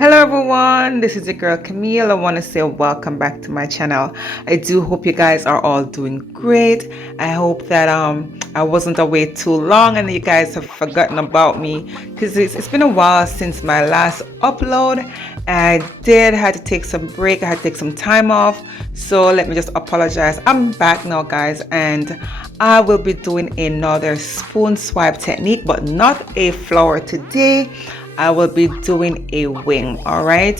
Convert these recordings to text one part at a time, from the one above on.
Hello everyone, this is your girl Camille. I want to say welcome back to my channel. I do hope you guys are all doing great. I hope that I wasn't away too long and you guys have forgotten about me, because it's been a while since my last upload. I had to take some break. I had to take some time off, so let me just apologize. I'm back now, guys, and I will be doing another spoon swipe technique, but not a flower today. I will be doing a wing. All right,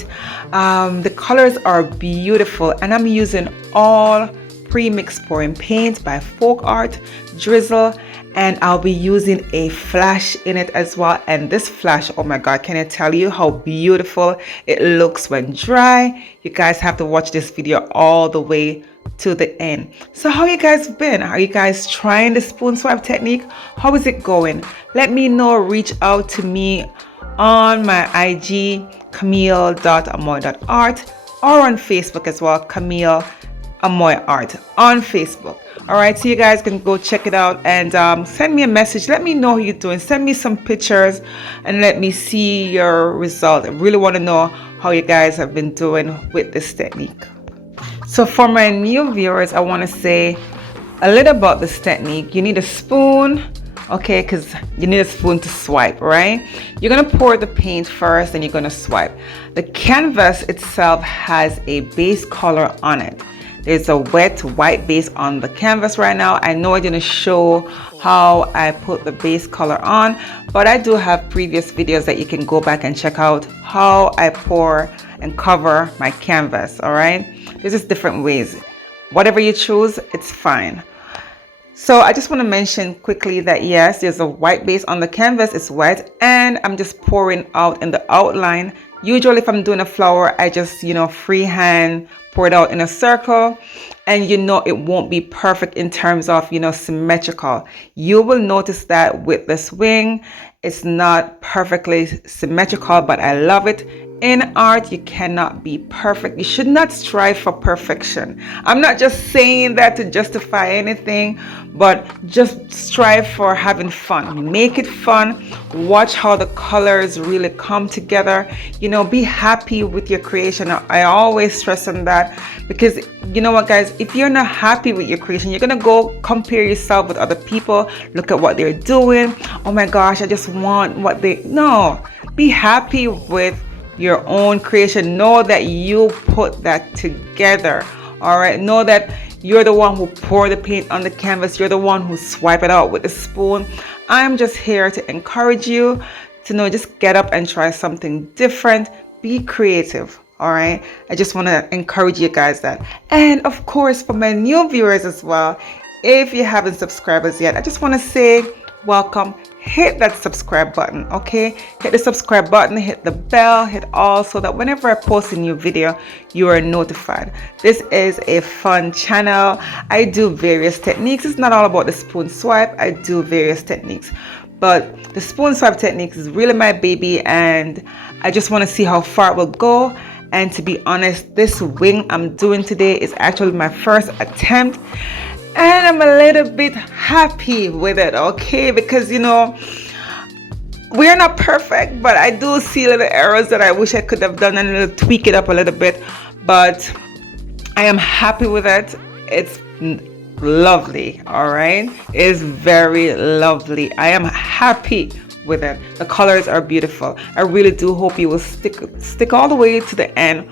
the colors are beautiful, and I'm using all pre-mixed pouring paint by fluidart, drizzle, and I'll be using a flash in it as well. And this flash, oh my god, can I tell you how beautiful it looks when dry? You guys have to watch this video all the way to the end. So how you guys been? Are you guys trying the spoon swipe technique? How is it going? Let me know. Reach out to me on my IG, camille.amoy.art, or on Facebook as well, Camille Amoy Art on Facebook. All right, so you guys can go check it out and send me a message. Let me know how you're doing. Send me some pictures and let me see your result. I really want to know how you guys have been doing with this technique. So for my new viewers, I want to say a little about this technique. You need a spoon, okay, because you need a spoon to swipe, right? You're gonna pour the paint first and you're gonna swipe. The canvas itself has a base color on it. There's a wet white base on the canvas right now. I know I didn't show how I put the base color on, but I do have previous videos that you can go back and check out how I pour and cover my canvas. All right, there's just different ways. Whatever you choose, it's fine. So I just want to mention quickly that yes, there's a white base on the canvas, it's wet, and I'm just pouring out in the outline. Usually if I'm doing a flower, I just, freehand pour it out in a circle, and it won't be perfect in terms of, symmetrical. You will notice that with this wing, it's not perfectly symmetrical, but I love it. In art, you cannot be perfect. You should not strive for perfection. I'm not just saying that to justify anything, but just strive for having fun. Make it fun. Watch how the colors really come together. Be happy with your creation. I always stress on that, because you know what, guys, if you're not happy with your creation, you're gonna go compare yourself with other people. Look at what they're doing. Oh my gosh, I just want what they. No, be happy with your own creation. Know that you put that together. All right, know that you're the one who poured the paint on the canvas. You're the one who swipe it out with the spoon. I'm just here to encourage you to just get up and try something different. Be creative. All right, I just want to encourage you guys that. And of course, for my new viewers as well, if you haven't subscribed as yet, I just want to say welcome. Hit that subscribe button, okay? Hit the subscribe button, hit the bell, hit all, so that whenever I post a new video, you are notified. This is a fun channel. I do various techniques. It's not all about the spoon swipe. I do various techniques, but the spoon swipe technique is really my baby, and I just want to see how far it will go. And to be honest, this wing I'm doing today is actually my first attempt, and I'm a little bit happy with it, okay? Because we're not perfect, but I do see little errors that I wish I could have done and tweak it up a little bit. But I am happy with it. It's lovely. All right, it's very lovely. I am happy with it. The colors are beautiful. I really do hope you will stick all the way to the end.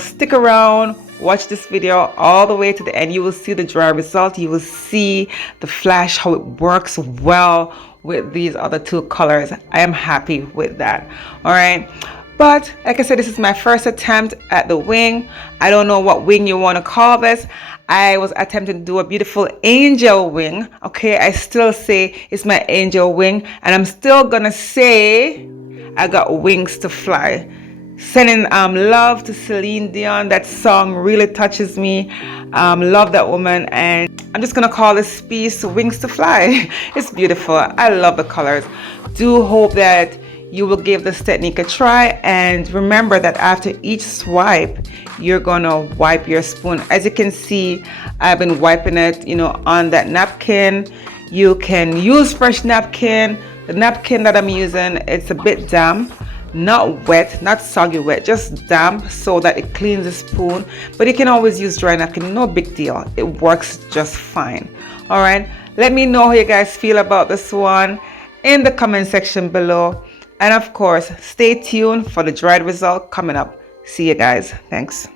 Stick around, watch this video all the way to the end. You will see the dry result. You will see the flash, how it works well with these other two colors. I am happy with that. All right, but like I said, this is my first attempt at the wing. I don't know what wing you want to call this. I was attempting to do a beautiful angel wing. Okay, I still say it's my angel wing, and I'm still gonna say I got wings to fly. Sending love to Celine Dion. That song really touches me. Love that woman, and I'm just gonna call this piece Wings to Fly. It's beautiful. I love the colors. Do hope that you will give this technique a try, and remember that after each swipe, you're gonna wipe your spoon. As you can see, I've been wiping it, on that napkin. You can use fresh napkin. The napkin that I'm using, it's a bit damp. not wet, not soggy wet, just damp so that it cleans the spoon. But you can always use dry napkin, no big deal, it works just fine. All right, let me know how you guys feel about this one in the comment section below, and of course stay tuned for the dried result coming up. See you guys. Thanks.